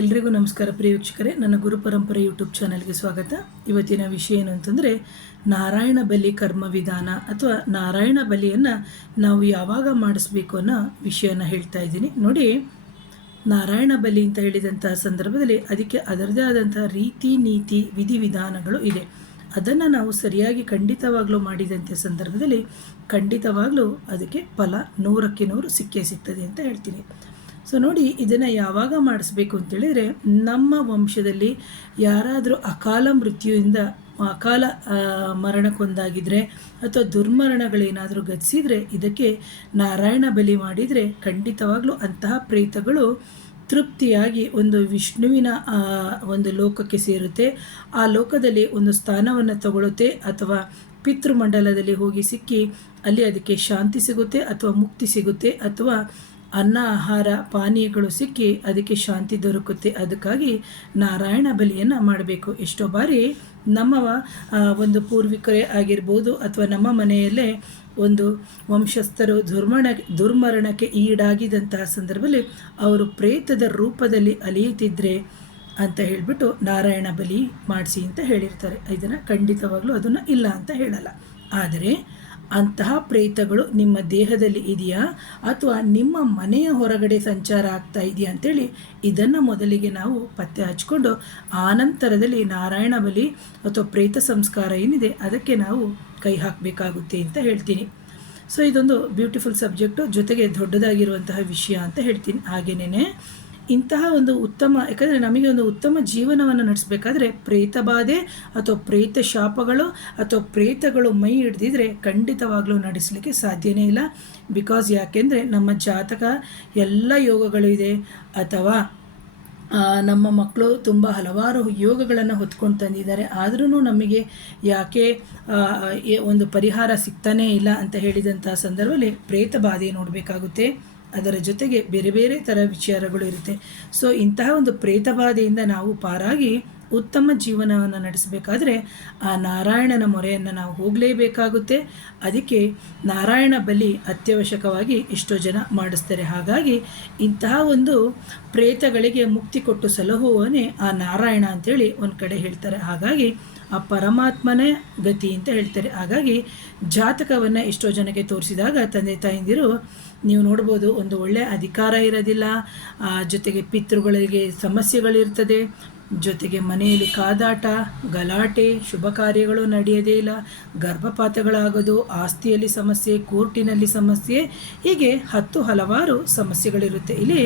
ಎಲ್ರಿಗೂ ನಮಸ್ಕಾರ ಪ್ರಿಯ ವೀಕ್ಷಕರೇ, ನನ್ನ ಗುರು ಪರಂಪರೆ ಯೂಟ್ಯೂಬ್ ಚಾನಲ್ಗೆ ಸ್ವಾಗತ. ಇವತ್ತಿನ ವಿಷಯ ಏನು ಅಂತಂದರೆ, ನಾರಾಯಣ ಬಲಿ ಕರ್ಮ ವಿಧಾನ ಅಥವಾ ನಾರಾಯಣ ಬಲಿಯನ್ನು ನಾವು ಯಾವಾಗ ಮಾಡಿಸ್ಬೇಕು ಅನ್ನೋ ವಿಷಯನ ಹೇಳ್ತಾ ಇದ್ದೀನಿ. ನೋಡಿ, ನಾರಾಯಣ ಬಲಿ ಅಂತ ಹೇಳಿದಂತಹ ಸಂದರ್ಭದಲ್ಲಿ ಅದಕ್ಕೆ ಅದರದೇ ಆದಂತಹ ರೀತಿ ನೀತಿ ವಿಧಿವಿಧಾನಗಳು ಇದೆ. ಅದನ್ನು ನಾವು ಸರಿಯಾಗಿ ಖಂಡಿತವಾಗ್ಲೂ ಮಾಡಿದಂಥ ಸಂದರ್ಭದಲ್ಲಿ ಖಂಡಿತವಾಗ್ಲೂ ಅದಕ್ಕೆ ಫಲ 100ಕ್ಕೆ 100 ಸಿಕ್ಕೇ ಸಿಗ್ತದೆ ಅಂತ ಹೇಳ್ತೀನಿ. ಸೊ ನೋಡಿ, ಇದನ್ನು ಯಾವಾಗ ಮಾಡಿಸ್ಬೇಕು ಅಂತೇಳಿದರೆ, ನಮ್ಮ ವಂಶದಲ್ಲಿ ಯಾರಾದರೂ ಅಕಾಲ ಮೃತ್ಯುವಿಂದ ಅಕಾಲ ಮರಣಕ್ಕೊಂದಾಗಿದ್ದರೆ ಅಥವಾ ದುರ್ಮರಣಗಳೇನಾದರೂ ಗತಿಸಿದರೆ ಇದಕ್ಕೆ ನಾರಾಯಣ ಬಲಿ ಮಾಡಿದರೆ ಖಂಡಿತವಾಗ್ಲೂ ಅಂತಹ ಪ್ರೇತಗಳು ತೃಪ್ತಿಯಾಗಿ ಒಂದು ವಿಷ್ಣುವಿನ ಒಂದು ಲೋಕಕ್ಕೆ ಸೇರುತ್ತೆ. ಆ ಲೋಕದಲ್ಲಿ ಒಂದು ಸ್ಥಾನವನ್ನು ತಗೊಳ್ಳುತ್ತೆ ಅಥವಾ ಪಿತೃಮಂಡಲದಲ್ಲಿ ಹೋಗಿ ಸಿಕ್ಕಿ ಅಲ್ಲಿ ಅದಕ್ಕೆ ಶಾಂತಿ ಸಿಗುತ್ತೆ ಅಥವಾ ಮುಕ್ತಿ ಸಿಗುತ್ತೆ ಅಥವಾ ಅನ್ನ ಆಹಾರ ಪಾನೀಯಗಳು ಸಿಕ್ಕಿ ಅದಕ್ಕೆ ಶಾಂತಿ ದೊರಕುತ್ತೆ. ಅದಕ್ಕಾಗಿ ನಾರಾಯಣ ಬಲಿಯನ್ನು ಮಾಡಬೇಕು. ಎಷ್ಟೋ ಬಾರಿ ನಮ್ಮ ಒಂದು ಪೂರ್ವಿಕರೇ ಆಗಿರ್ಬೋದು ಅಥವಾ ನಮ್ಮ ಮನೆಯಲ್ಲೇ ಒಂದು ವಂಶಸ್ಥರು ದುರ್ಮರಣಕ್ಕೆ ಈಡಾಗಿದ್ದಂತಹ ಸಂದರ್ಭದಲ್ಲಿ ಅವರು ಪ್ರೇತದ ರೂಪದಲ್ಲಿ ಅಲಿಯುತ್ತಿದ್ದರೆ ಅಂತ ಹೇಳಿಬಿಟ್ಟು ನಾರಾಯಣ ಬಲಿ ಮಾಡಿಸಿ ಅಂತ ಹೇಳಿರ್ತಾರೆ. ಇದನ್ನು ಖಂಡಿತವಾಗ್ಲೂ ಅದನ್ನು ಇಲ್ಲ ಅಂತ ಹೇಳಲ್ಲ. ಆದರೆ ಅಂತಹ ಪ್ರೇತಗಳು ನಿಮ್ಮ ದೇಹದಲ್ಲಿ ಇದೆಯಾ ಅಥವಾ ನಿಮ್ಮ ಮನೆಯ ಹೊರಗಡೆ ಸಂಚಾರ ಆಗ್ತಾ ಇದೆಯಾ ಅಂತೇಳಿ ಇದನ್ನು ಮೊದಲಿಗೆ ನಾವು ಪತ್ತೆ ಹಚ್ಕೊಂಡು ಆನಂತರದಲ್ಲಿ ನಾರಾಯಣ ಬಲಿ ಅಥವಾ ಪ್ರೇತ ಸಂಸ್ಕಾರ ಏನಿದೆ ಅದಕ್ಕೆ ನಾವು ಕೈ ಹಾಕಬೇಕಾಗುತ್ತೆ ಅಂತ ಹೇಳ್ತೀನಿ. ಸೊ ಇದೊಂದು ಬ್ಯೂಟಿಫುಲ್ ಸಬ್ಜೆಕ್ಟು, ಜೊತೆಗೆ ದೊಡ್ಡದಾಗಿರುವಂತಹ ವಿಷಯ ಅಂತ ಹೇಳ್ತೀನಿ. ಹಾಗೇನೇ ಇಂತಹ ಒಂದು ಉತ್ತಮ, ಯಾಕಂದರೆ ನಮಗೆ ಒಂದು ಉತ್ತಮ ಜೀವನವನ್ನು ನಡೆಸಬೇಕಾದ್ರೆ ಪ್ರೇತ ಬಾಧೆ ಅಥವಾ ಪ್ರೇತ ಶಾಪಗಳು ಅಥವಾ ಪ್ರೇತಗಳು ಮೈ ಹಿಡಿದಿದ್ರೆ ಖಂಡಿತವಾಗ್ಲೂ ನಡೆಸಲಿಕ್ಕೆ ಸಾಧ್ಯನೇ ಇಲ್ಲ. ಬಿಕಾಸ್ ಯಾಕೆಂದರೆ ನಮ್ಮ ಜಾತಕ ಎಲ್ಲ ಯೋಗಗಳು ಇದೆ ಅಥವಾ ನಮ್ಮ ಮಕ್ಕಳು ತುಂಬ ಹಲವಾರು ಯೋಗಗಳನ್ನು ಹೊತ್ಕೊಂಡು ತಂದಿದ್ದಾರೆ. ಆದ್ರೂ ನಮಗೆ ಯಾಕೆ ಒಂದು ಪರಿಹಾರ ಸಿಗ್ತಾನೇ ಇಲ್ಲ ಅಂತ ಹೇಳಿದಂಥ ಸಂದರ್ಭದಲ್ಲಿ ಪ್ರೇತ ಬಾಧೆ ನೋಡಬೇಕಾಗುತ್ತೆ. ಅದರ ಜೊತೆಗೆ ಬೇರೆ ಬೇರೆ ಥರ ವಿಚಾರಗಳು ಇರುತ್ತೆ. ಸೊ ಇಂತಹ ಒಂದು ಪ್ರೇತಬಾಧೆಯಿಂದ ನಾವು ಪಾರಾಗಿ ಉತ್ತಮ ಜೀವನವನ್ನು ನಡೆಸಬೇಕಾದ್ರೆ ಆ ನಾರಾಯಣನ ಮೊರೆಯನ್ನು ನಾವು ಹೋಗಲೇಬೇಕಾಗುತ್ತೆ. ಅದಕ್ಕೆ ನಾರಾಯಣ ಬಲಿ ಅತ್ಯವಶ್ಯಕವಾಗಿ ಎಷ್ಟೋ ಜನ ಮಾಡಿಸ್ತಾರೆ. ಹಾಗಾಗಿ ಇಂತಹ ಒಂದು ಪ್ರೇತಗಳಿಗೆ ಮುಕ್ತಿ ಕೊಟ್ಟು ಸಲಹುವವನೇ ಆ ನಾರಾಯಣ ಅಂತೇಳಿ ಒಂದು ಕಡೆ ಹೇಳ್ತಾರೆ. ಹಾಗಾಗಿ ಆ ಪರಮಾತ್ಮನೇ ಗತಿ ಅಂತ ಹೇಳ್ತಾರೆ. ಹಾಗಾಗಿ ಜಾತಕವನ್ನು ಎಷ್ಟೋ ಜನಕ್ಕೆ ತೋರಿಸಿದಾಗ ತಂದೆ ತಾಯಂದಿರು ನೀವು ನೋಡ್ಬೋದು, ಒಂದು ಒಳ್ಳೆಯ ಅಧಿಕಾರ ಇರೋದಿಲ್ಲ, ಜೊತೆಗೆ ಪಿತೃಗಳಿಗೆ ಸಮಸ್ಯೆಗಳಿರ್ತದೆ, ಜೊತೆಗೆ ಮನೆಯಲ್ಲಿ ಕಾದಾಟ ಗಲಾಟೆ, ಶುಭ ಕಾರ್ಯಗಳು ನಡೆಯೋದೇ ಇಲ್ಲ, ಗರ್ಭಪಾತಗಳಾಗೋದು, ಆಸ್ತಿಯಲ್ಲಿ ಸಮಸ್ಯೆ, ಕೋರ್ಟಿನಲ್ಲಿ ಸಮಸ್ಯೆ, ಹೀಗೆ ಹಲವಾರು ಸಮಸ್ಯೆಗಳಿರುತ್ತೆ. ಇಲ್ಲಿ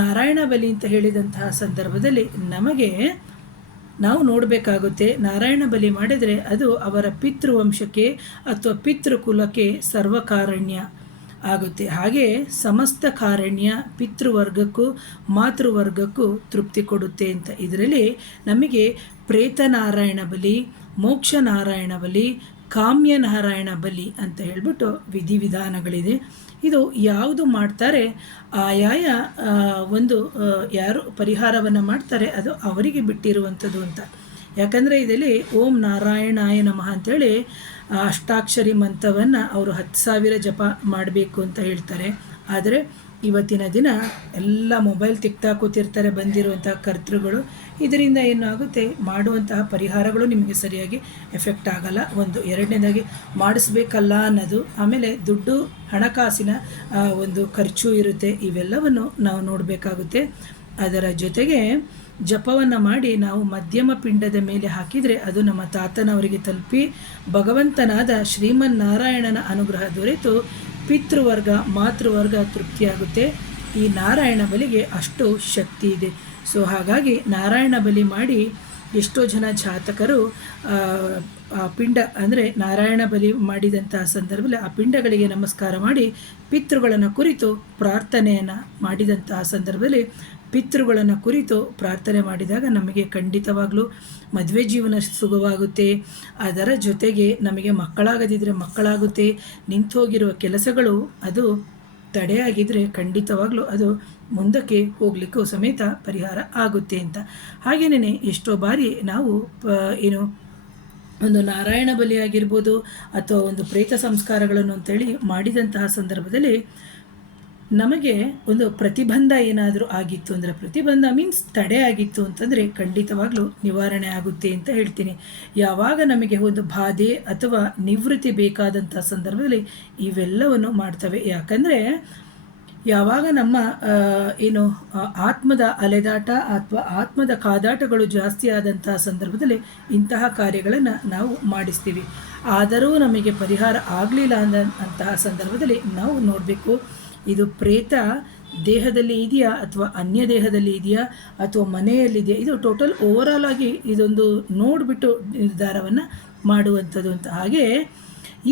ನಾರಾಯಣ ಬಲಿ ಅಂತ ಹೇಳಿದಂತಹ ಸಂದರ್ಭದಲ್ಲಿ ನಾವು ನೋಡಬೇಕಾಗುತ್ತೆ, ನಾರಾಯಣ ಬಲಿ ಮಾಡಿದರೆ ಅದು ಅವರ ಪಿತೃವಂಶಕ್ಕೆ ಅಥವಾ ಪಿತೃಕುಲಕ್ಕೆ ಸರ್ವಕಾರಣ್ಯ ಆಗುತ್ತೆ. ಹಾಗೆ ಸಮಸ್ತ ಕಾರಣ್ಯ ಪಿತೃವರ್ಗಕ್ಕೂ ಮಾತೃವರ್ಗಕ್ಕೂ ತೃಪ್ತಿ ಕೊಡುತ್ತೆ ಅಂತ. ಇದರಲ್ಲಿ ನಮಗೆ ಪ್ರೇತ ನಾರಾಯಣ ಬಲಿ, ಮೋಕ್ಷ ನಾರಾಯಣ ಬಲಿ, ಕಾಮ್ಯ ನಾರಾಯಣ ಬಲಿ ಅಂತ ಹೇಳ್ಬಿಟ್ಟು ವಿಧಿವಿಧಾನಗಳಿದೆ. ಇದು ಯಾವುದು ಮಾಡ್ತಾರೆ ಆಯಾಯ ಒಂದು ಯಾರು ಪರಿಹಾರವನ್ನು ಮಾಡ್ತಾರೆ ಅದು ಅವರಿಗೆ ಬಿಟ್ಟಿರುವಂಥದ್ದು ಅಂತ. ಯಾಕಂದರೆ ಇದರಲ್ಲಿ ಓಂ ನಾರಾಯಣಾಯ ನಮಃ ಅಂತೇಳಿ ಅಷ್ಟಾಕ್ಷರಿ ಮಂತ್ರವನ್ನು ಅವರು 10,000 ಜಪ ಮಾಡಬೇಕು ಅಂತ ಹೇಳ್ತಾರೆ. ಆದರೆ ಇವತ್ತಿನ ದಿನ ಎಲ್ಲ ಮೊಬೈಲ್ ತಿಕ್ತಾ ಕೂತಿರ್ತಾರೆ ಬಂದಿರುವಂತಹ ಕರ್ತೃಗಳು. ಇದರಿಂದ ಏನಾಗುತ್ತೆ, ಮಾಡುವಂತಹ ಪರಿಹಾರಗಳು ನಿಮಗೆ ಸರಿಯಾಗಿ ಎಫೆಕ್ಟ್ ಆಗಲ್ಲ. ಒಂದು ಎರಡನೇದಾಗಿ ಮಾಡಿಸ್ಬೇಕಲ್ಲ ಅನ್ನೋದು, ಆಮೇಲೆ ದುಡ್ಡು ಹಣಕಾಸಿನ ಒಂದು ಖರ್ಚು ಇರುತ್ತೆ. ಇವೆಲ್ಲವನ್ನು ನಾವು ನೋಡಬೇಕಾಗುತ್ತೆ. ಅದರ ಜೊತೆಗೆ ಜಪವನ್ನು ಮಾಡಿ ನಾವು ಮಧ್ಯಮ ಪಿಂಡದ ಮೇಲೆ ಹಾಕಿದರೆ ಅದು ನಮ್ಮ ತಾತನವರಿಗೆ ತಲುಪಿ ಭಗವಂತನಾದ ಶ್ರೀಮನ್ನಾರಾಯಣನ ಅನುಗ್ರಹ ದೊರೆತು ಪಿತೃವರ್ಗ ಮಾತೃವರ್ಗ ತೃಪ್ತಿಯಾಗುತ್ತೆ. ಈ ನಾರಾಯಣ ಬಲಿಗೆ ಅಷ್ಟು ಶಕ್ತಿ ಇದೆ. ಸೊ ಹಾಗಾಗಿ ನಾರಾಯಣ ಬಲಿ ಮಾಡಿ ಎಷ್ಟೋ ಜನ ಜಾತಕರು ಪಿಂಡ ಅಂದರೆ ನಾರಾಯಣ ಬಲಿ ಮಾಡಿದಂತಹ ಸಂದರ್ಭದಲ್ಲಿ ಆ ಪಿಂಡಗಳಿಗೆ ನಮಸ್ಕಾರ ಮಾಡಿ ಪಿತೃಗಳನ್ನು ಕುರಿತು ಪ್ರಾರ್ಥನೆಯನ್ನು ಮಾಡಿದಂತಹ ಸಂದರ್ಭದಲ್ಲಿ ಪಿತೃಗಳನ್ನು ಕುರಿತು ಪ್ರಾರ್ಥನೆ ಮಾಡಿದಾಗ ನಮಗೆ ಖಂಡಿತವಾಗಲೂ ಮದುವೆ ಜೀವನ ಸುಖವಾಗುತ್ತೆ. ಅದರ ಜೊತೆಗೆ ನಮಗೆ ಮಕ್ಕಳಾಗದಿದ್ದರೆ ಮಕ್ಕಳಾಗುತ್ತೆ. ನಿಂತು ಹೋಗಿರುವ ಕೆಲಸಗಳು ಅದು ತಡೆಯಾಗಿದ್ದರೆ ಖಂಡಿತವಾಗ್ಲೂ ಅದು ಮುಂದಕ್ಕೆ ಹೋಗಲಿಕ್ಕೂ ಸಮೇತ ಪರಿಹಾರ ಆಗುತ್ತೆ ಅಂತ. ಹಾಗೆಯೇ ಎಷ್ಟೋ ಬಾರಿ ನಾವು ಒಂದು ನಾರಾಯಣ ಬಲಿ ಆಗಿರ್ಬೋದು ಅಥವಾ ಒಂದು ಪ್ರೇತ ಸಂಸ್ಕಾರಗಳನ್ನು ಅಂತೇಳಿ ಮಾಡಿದಂತಹ ಸಂದರ್ಭದಲ್ಲಿ ನಮಗೆ ಒಂದು ಪ್ರತಿಬಂಧ ಏನಾದರೂ ಆಗಿತ್ತು ಅಂದರೆ, ಪ್ರತಿಬಂಧ ಮೀನ್ಸ್ ತಡೆ ಆಗಿತ್ತು ಅಂತಂದರೆ ಖಂಡಿತವಾಗ್ಲೂ ನಿವಾರಣೆ ಆಗುತ್ತೆ ಅಂತ ಹೇಳ್ತೀನಿ. ಯಾವಾಗ ನಮಗೆ ಒಂದು ಬಾಧೆ ಅಥವಾ ನಿವೃತ್ತಿ ಬೇಕಾದಂಥ ಸಂದರ್ಭದಲ್ಲಿ ಇವೆಲ್ಲವನ್ನು ಮಾಡ್ತವೆ. ಯಾಕಂದರೆ ಯಾವಾಗ ನಮ್ಮ ಏನು ಆತ್ಮದ ಅಲೆದಾಟ ಅಥವಾ ಆತ್ಮದ ಕಾದಾಟಗಳು ಜಾಸ್ತಿ ಆದಂತಹ ಸಂದರ್ಭದಲ್ಲಿ ಇಂತಹ ಕಾರ್ಯಗಳನ್ನು ನಾವು ಮಾಡಿಸ್ತೀವಿ. ಆದರೂ ನಮಗೆ ಪರಿಹಾರ ಆಗಲಿಲ್ಲ ಅಂತಹ ಸಂದರ್ಭದಲ್ಲಿ ನಾವು ನೋಡಬೇಕು, ಇದು ಪ್ರೇತ ದೇಹದಲ್ಲಿ ಇದೆಯಾ ಅಥವಾ ಅನ್ಯ ದೇಹದಲ್ಲಿ ಇದೆಯಾ ಅಥವಾ ಮನೆಯಲ್ಲಿದೆಯಾ, ಇದು ಟೋಟಲ್ ಓವರಾಲ್ ಆಗಿ ಇದೊಂದು ನೋಡಿಬಿಟ್ಟು ನಿರ್ಧಾರವನ್ನು ಮಾಡುವಂಥದ್ದು ಅಂತ. ಹಾಗೆ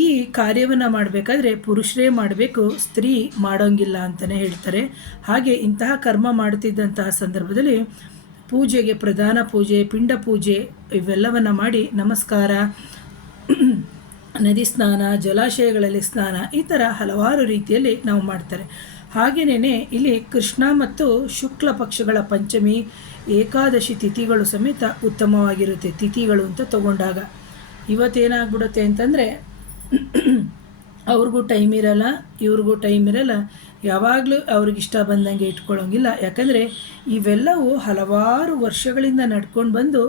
ಈ ಕಾರ್ಯವನ್ನು ಮಾಡಬೇಕಾದ್ರೆ ಪುರುಷರೇ ಮಾಡಬೇಕು, ಸ್ತ್ರೀ ಮಾಡೋಂಗಿಲ್ಲ ಅಂತಲೇ ಹೇಳ್ತಾರೆ. ಹಾಗೆ ಇಂತಹ ಕರ್ಮ ಮಾಡುತ್ತಿದ್ದಂತಹ ಸಂದರ್ಭದಲ್ಲಿ ಪೂಜೆಗೆ ಪ್ರಧಾನ ಪೂಜೆ, ಪಿಂಡ ಪೂಜೆ ಇವೆಲ್ಲವನ್ನು ಮಾಡಿ ನಮಸ್ಕಾರ, ನದಿ ಸ್ನಾನ, ಜಲಾಶಯಗಳಲ್ಲಿ ಸ್ನಾನ, ಈ ಥರ ಹಲವಾರು ರೀತಿಯಲ್ಲಿ ನಾವು ಮಾಡ್ತಾರೆ. ಹಾಗೆಯೇ ಇಲ್ಲಿ ಕೃಷ್ಣ ಮತ್ತು ಶುಕ್ಲ ಪಕ್ಷಗಳ ಪಂಚಮಿ, ಏಕಾದಶಿ ತಿಥಿಗಳು ಸಮೇತ ಉತ್ತಮವಾಗಿರುತ್ತೆ. ತಿಥಿಗಳು ಅಂತ ತಗೊಂಡಾಗ ಇವತ್ತೇನಾಗ್ಬಿಡುತ್ತೆ ಅಂತಂದರೆ ಅವ್ರಿಗೂ ಟೈಮ್ ಇರಲ್ಲ, ಇವ್ರಿಗೂ ಟೈಮ್ ಇರಲ್ಲ, ಯಾವಾಗಲೂ ಅವ್ರಿಗಿಷ್ಟ ಬಂದಂಗೆ ಇಟ್ಕೊಳ್ಳೋಂಗಿಲ್ಲ. ಯಾಕಂದರೆ ಇವೆಲ್ಲವೂ ಹಲವಾರು ವರ್ಷಗಳಿಂದ ನಡ್ಕೊಂಡು ಬಂದು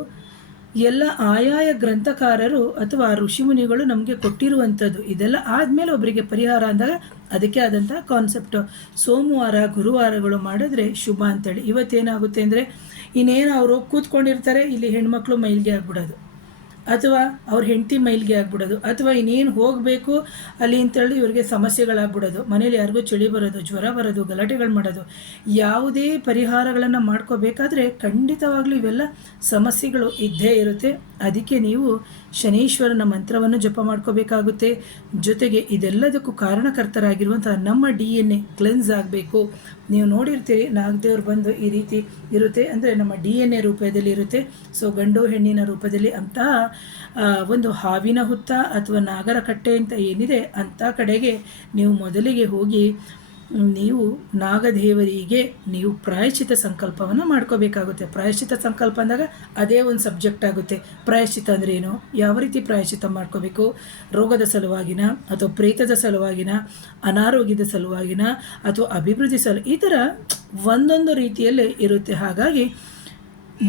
ಎಲ್ಲ ಆಯಾಯ ಗ್ರಂಥಕಾರರು ಅಥವಾ ಋಷಿಮುನಿಗಳು ನಮಗೆ ಕೊಟ್ಟಿರುವಂಥದ್ದು. ಇದೆಲ್ಲ ಆದಮೇಲೆ ಒಬ್ಬರಿಗೆ ಪರಿಹಾರ ಅಂದಾಗ ಅದಕ್ಕೆ ಆದಂಥ ಕಾನ್ಸೆಪ್ಟು. ಸೋಮವಾರ ಗುರುವಾರಗಳು ಮಾಡಿದ್ರೆ ಶುಭ ಅಂತೇಳಿ. ಇವತ್ತೇನಾಗುತ್ತೆ ಅಂದರೆ ಇನ್ನೇನು ಅವರು ಕೂತ್ಕೊಂಡಿರ್ತಾರೆ, ಇಲ್ಲಿ ಹೆಣ್ಮಕ್ಳು ಮೈಲಿಗೆ ಆಗ್ಬಿಡೋದು, ಅಥವಾ ಅವ್ರ ಹೆಂಡತಿ ಮೈಲಿಗೆ ಆಗ್ಬಿಡೋದು, ಅಥವಾ ಇನ್ನೇನು ಹೋಗಬೇಕು ಅಲ್ಲಿ ಅಂತೇಳಿ ಇವರಿಗೆ ಸಮಸ್ಯೆಗಳಾಗ್ಬಿಡೋದು, ಮನೇಲಿ ಯಾರಿಗೂ ಚಳಿ ಬರೋದು, ಜ್ವರ ಬರೋದು, ಗಲಾಟೆಗಳು ಮಾಡೋದು. ಯಾವುದೇ ಪರಿಹಾರಗಳನ್ನು ಮಾಡ್ಕೋಬೇಕಾದ್ರೆ ಖಂಡಿತವಾಗ್ಲೂ ಇವೆಲ್ಲ ಸಮಸ್ಯೆಗಳು ಇದ್ದೇ ಇರುತ್ತೆ. ಅದಕ್ಕೆ ನೀವು ಶನೀಶ್ವರನ ಮಂತ್ರವನ್ನು ಜಪ ಮಾಡ್ಕೋಬೇಕಾಗುತ್ತೆ. ಜೊತೆಗೆ ಇದೆಲ್ಲದಕ್ಕೂ ಕಾರಣಕರ್ತರಾಗಿರುವಂಥ ನಮ್ಮ DNA ಕ್ಲೆನ್ಸ್ ಆಗಬೇಕು. ನೀವು ನೋಡಿರ್ತೀರಿ, ನಾಗದೇವ್ರು ಬಂದು ಈ ರೀತಿ ಇರುತ್ತೆ ಅಂದರೆ ನಮ್ಮ DNA ರೂಪದಲ್ಲಿ ಇರುತ್ತೆ. ಸೊ ಗಂಡು ಹೆಣ್ಣಿನ ರೂಪದಲ್ಲಿ ಅಂತಹ ಒಂದು ಹಾವಿನ ಹುತ್ತ ಅಥವಾ ನಾಗರ ಕಟ್ಟೆ ಅಂತ ಏನಿದೆ ಅಂಥ ಕಡೆಗೆ ನೀವು ಮೊದಲಿಗೆ ಹೋಗಿ ನೀವು ನಾಗದೇವರಿಗೆ ನೀವು ಪ್ರಾಯಶ್ಚಿತ ಸಂಕಲ್ಪವನ್ನು ಮಾಡ್ಕೋಬೇಕಾಗುತ್ತೆ. ಪ್ರಾಯಶ್ಚಿತ ಸಂಕಲ್ಪ ಅಂದಾಗ ಅದೇ ಒಂದು ಸಬ್ಜೆಕ್ಟ್ ಆಗುತ್ತೆ. ಪ್ರಾಯಶ್ಚಿತ ಅಂದರೆ ಏನು, ಯಾವ ರೀತಿ ಪ್ರಾಯಶ್ಚಿತ ಮಾಡ್ಕೋಬೇಕು, ರೋಗದ ಸಲುವಾಗಿನ ಅಥವಾ ಪ್ರೇತದ ಸಲುವಾಗಿನ, ಅನಾರೋಗ್ಯದ ಸಲುವಾಗಿನ ಅಥವಾ ಅಭಿವೃದ್ಧಿ ಈ ಥರ ಒಂದೊಂದು ರೀತಿಯಲ್ಲೇ ಇರುತ್ತೆ. ಹಾಗಾಗಿ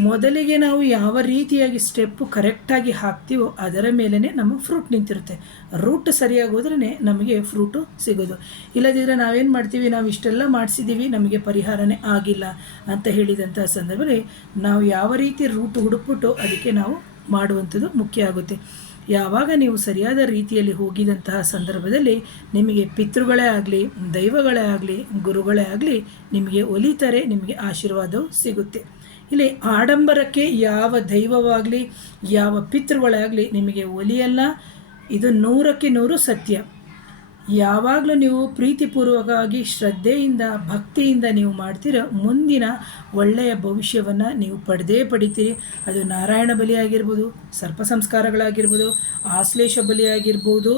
ಮೊದಲಿಗೆ ನಾವು ಯಾವ ರೀತಿಯಾಗಿ ಸ್ಟೆಪ್ಪು ಕರೆಕ್ಟಾಗಿ ಹಾಕ್ತೀವೋ ಅದರ ಮೇಲೇ ನಮ್ಮ ಫ್ರೂಟ್ ನಿಂತಿರುತ್ತೆ. ರೂಟ್ ಸರಿಯಾಗಿ ಹೋದ್ರೇ ನಮಗೆ ಫ್ರೂಟು ಸಿಗೋದು. ಇಲ್ಲದಿದ್ದರೆ ನಾವೇನು ಮಾಡ್ತೀವಿ, ನಾವು ಇಷ್ಟೆಲ್ಲ ಮಾಡಿಸಿದ್ದೀವಿ ನಮಗೆ ಪರಿಹಾರನೇ ಆಗಿಲ್ಲ ಅಂತ ಹೇಳಿದಂಥ ಸಂದರ್ಭದಲ್ಲಿ ನಾವು ಯಾವ ರೀತಿ ರೂಟ್ ಹುಡುಕ್ಬಿಟ್ಟು ಅದಕ್ಕೆ ನಾವು ಮಾಡುವಂಥದ್ದು ಮುಖ್ಯ ಆಗುತ್ತೆ. ಯಾವಾಗ ನೀವು ಸರಿಯಾದ ರೀತಿಯಲ್ಲಿ ಹೋಗಿದಂತಹ ಸಂದರ್ಭದಲ್ಲಿ ನಿಮಗೆ ಪಿತೃಗಳೇ ಆಗಲಿ, ದೈವಗಳೇ ಆಗಲಿ, ಗುರುಗಳೇ ಆಗಲಿ ನಿಮಗೆ ಒಲಿತಾರೆ, ನಿಮಗೆ ಆಶೀರ್ವಾದವು ಸಿಗುತ್ತೆ. ಇಲ್ಲಿ ಆಡಂಬರಕ್ಕೆ ಯಾವ ದೈವವಾಗಲಿ ಯಾವ ಪಿತೃಗಳೇ ಆಗಲಿ ನಿಮಗೆ ಒಲಿಯಲ್ಲ. ಇದು 100ಕ್ಕೆ 100 ಸತ್ಯ. ಯಾವಾಗಲೂ ನೀವು ಪ್ರೀತಿಪೂರ್ವಕವಾಗಿ ಶ್ರದ್ಧೆಯಿಂದ ಭಕ್ತಿಯಿಂದ ನೀವು ಮಾಡ್ತೀರ, ಮುಂದಿನ ಒಳ್ಳೆಯ ಭವಿಷ್ಯವನ್ನು ನೀವು ಪಡಿತೀರಿ. ಅದು ನಾರಾಯಣ ಬಲಿಯಾಗಿರ್ಬೋದು, ಸರ್ಪ ಸಂಸ್ಕಾರಗಳಾಗಿರ್ಬೋದು, ಆಶ್ಲೇಷ ಬಲಿಯಾಗಿರ್ಬೋದು,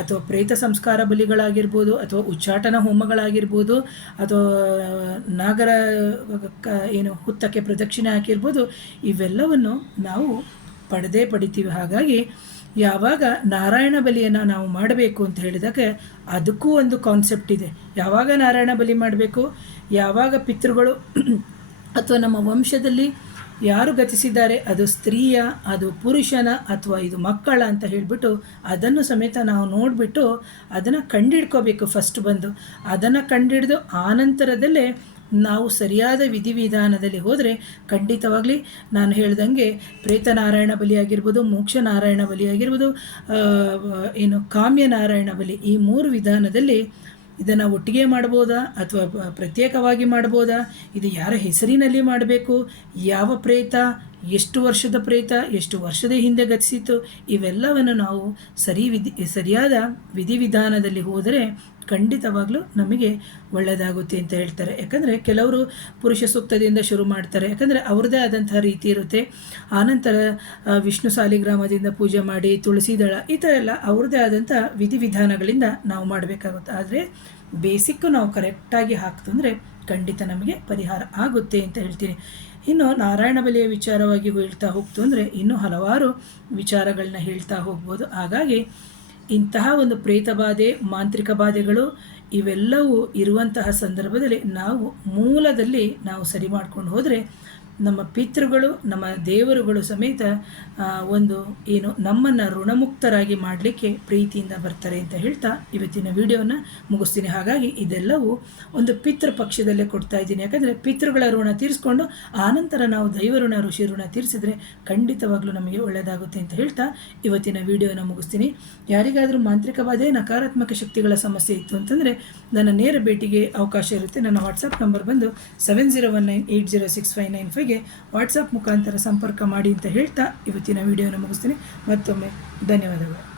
ಅಥವಾ ಪ್ರೇತ ಸಂಸ್ಕಾರ ಬಲಿಗಳಾಗಿರ್ಬೋದು, ಅಥವಾ ಉಚ್ಚಾಟನ ಹೋಮಗಳಾಗಿರ್ಬೋದು, ಅಥವಾ ನಾಗರ ಏನು ಹುತ್ತಕ್ಕೆ ಪ್ರದಕ್ಷಿಣೆ ಹಾಕಿರ್ಬೋದು, ಇವೆಲ್ಲವನ್ನು ನಾವು ಪಡಿತೀವಿ. ಹಾಗಾಗಿ ಯಾವಾಗ ನಾರಾಯಣ ಬಲಿಯನ್ನು ನಾವು ಮಾಡಬೇಕು ಅಂತ ಹೇಳಿದಾಗ ಅದಕ್ಕೂ ಒಂದು ಕಾನ್ಸೆಪ್ಟ್ ಇದೆ. ಯಾವಾಗ ನಾರಾಯಣ ಬಲಿ ಮಾಡಬೇಕು, ಯಾವಾಗ ಪಿತೃಗಳು ಅಥವಾ ನಮ್ಮ ವಂಶದಲ್ಲಿ ಯಾರು ಗತಿಸಿದ್ದಾರೆ, ಅದು ಸ್ತ್ರೀಯ, ಅದು ಪುರುಷನ, ಅಥವಾ ಇದು ಮಕ್ಕಳ ಅಂತ ಹೇಳಿಬಿಟ್ಟು ಅದನ್ನು ಸಮೇತ ನಾವು ನೋಡಿಬಿಟ್ಟು ಅದನ್ನು ಕಂಡಿಡ್ಕೋಬೇಕು. ಫಸ್ಟ್ ಬಂದು ಅದನ್ನು ಕಂಡಿಡಿದು ಆನಂತರದಲ್ಲೇ ನಾವು ಸರಿಯಾದ ವಿಧಿವಿಧಾನದಲ್ಲಿ ಹೋದರೆ ಖಂಡಿತವಾಗಲಿ ನಾನು ಹೇಳ್ದಂಗೆ ಪ್ರೇತನಾರಾಯಣ ಬಲಿಯಾಗಿರ್ಬೋದು, ಮೋಕ್ಷ ನಾರಾಯಣ ಬಲಿಯಾಗಿರ್ಬೋದು, ಏನು ಕಾಮ್ಯ ನಾರಾಯಣ ಬಲಿ, ಈ 3 ವಿಧಾನದಲ್ಲಿ ಇದನ್ನು ಒಟ್ಟಿಗೆ ಮಾಡ್ಬೋದಾ ಅಥವಾ ಪ್ರತ್ಯೇಕವಾಗಿ ಮಾಡ್ಬೋದಾ, ಇದು ಯಾರ ಹೆಸರಿನಲ್ಲಿ ಮಾಡಬೇಕು, ಯಾವ ಪ್ರೇತ, ಎಷ್ಟು ವರ್ಷದ ಪ್ರೇತ, ಎಷ್ಟು ವರ್ಷದ ಹಿಂದೆ ಗತಿಸಿತು, ಇವೆಲ್ಲವನ್ನು ನಾವು ಸರಿಯಾದ ವಿಧಿವಿಧಾನದಲ್ಲಿ ಹೋದರೆ ಖಂಡಿತವಾಗ್ಲೂ ನಮಗೆ ಒಳ್ಳೆಯದಾಗುತ್ತೆ ಅಂತ ಹೇಳ್ತಾರೆ. ಯಾಕಂದರೆ ಕೆಲವರು ಪುರುಷ ಸೂಕ್ತದಿಂದ ಶುರು ಮಾಡ್ತಾರೆ, ಯಾಕಂದರೆ ಅವ್ರದ್ದೇ ಆದಂತಹ ರೀತಿ ಇರುತ್ತೆ. ಆನಂತರ ವಿಷ್ಣು ಸಾಲಿಗ್ರಾಮದಿಂದ ಪೂಜೆ ಮಾಡಿ, ತುಳಸಿ ದಳ, ಈ ಥರ ಎಲ್ಲ ಅವ್ರದ್ದೇ ಆದಂಥ ವಿಧಿವಿಧಾನಗಳಿಂದ ನಾವು ಮಾಡಬೇಕಾಗುತ್ತೆ. ಆದರೆ ಬೇಸಿಕ್ಕು ನಾವು ಕರೆಕ್ಟಾಗಿ ಹಾಕ್ತಂದರೆ ಖಂಡಿತ ನಮಗೆ ಪರಿಹಾರ ಆಗುತ್ತೆ ಅಂತ ಹೇಳ್ತೀನಿ. ಇನ್ನು ನಾರಾಯಣ ಬಲಿಯ ವಿಚಾರವಾಗಿ ಹೇಳ್ತಾ ಹೋಗ್ತು ಅಂದರೆ ಇನ್ನೂ ಹಲವಾರು ವಿಚಾರಗಳನ್ನ ಹೇಳ್ತಾ ಹೋಗ್ಬೋದು. ಹಾಗಾಗಿ ಇಂತಹ ಒಂದು ಪ್ರೇತ ಬಾಧೆ, ಮಾಂತ್ರಿಕ ಬಾಧೆಗಳು ಇವೆಲ್ಲವೂ ಇರುವಂತಹ ಸಂದರ್ಭದಲ್ಲಿ ನಾವು ಮೂಲದಲ್ಲಿ ನಾವು ಸರಿ ಮಾಡ್ಕೊಂಡು ಹೋದರೆ ನಮ್ಮ ಪಿತೃಗಳು ನಮ್ಮ ದೇವರುಗಳು ಸಮೇತ ಒಂದು ಏನು ನಮ್ಮನ್ನು ಋಣಮುಕ್ತರಾಗಿ ಮಾಡಲಿಕ್ಕೆ ಪ್ರೀತಿಯಿಂದ ಬರ್ತಾರೆ ಅಂತ ಹೇಳ್ತಾ ಇವತ್ತಿನ ವಿಡಿಯೋನ ಮುಗಿಸ್ತೀನಿ. ಹಾಗಾಗಿ ಇದೆಲ್ಲವೂ ಒಂದು ಪಿತೃ ಪಕ್ಷದಲ್ಲೇ ಕೊಡ್ತಾ ಇದ್ದೀನಿ. ಯಾಕಂದರೆ ಪಿತೃಗಳ ಋಣ ತೀರಿಸ್ಕೊಂಡು ಆನಂತರ ನಾವು ದೈವ ಋಣ ಋಷಿ ಋಣ ತೀರಿಸಿದ್ರೆ ಖಂಡಿತವಾಗ್ಲೂ ನಮಗೆ ಒಳ್ಳೆಯದಾಗುತ್ತೆ ಅಂತ ಹೇಳ್ತಾ ಇವತ್ತಿನ ವಿಡಿಯೋನ ಮುಗಿಸ್ತೀನಿ. ಯಾರಿಗಾದರೂ ಮಾಂತ್ರಿಕ ಬಾಧೆ ನಕಾರಾತ್ಮಕ ಶಕ್ತಿಗಳ ಸಮಸ್ಯೆ ಇತ್ತು ಅಂತಂದರೆ ನನ್ನ ನೇರ ಭೇಟಿಗೆ ಅವಕಾಶ ಇರುತ್ತೆ. ನನ್ನ ವಾಟ್ಸಪ್ ನಂಬರ್ ಬಂದು 7019806595 ವಾಟ್ಸಪ್ ಮುಖಾಂತರ ಸಂಪರ್ಕ ಮಾಡಿ ಅಂತ ಹೇಳ್ತಾ ಇವತ್ತಿನ ವಿಡಿಯೋನ ಮುಗಿಸ್ತೀನಿ. ಮತ್ತೊಮ್ಮೆ ಧನ್ಯವಾದಗಳು.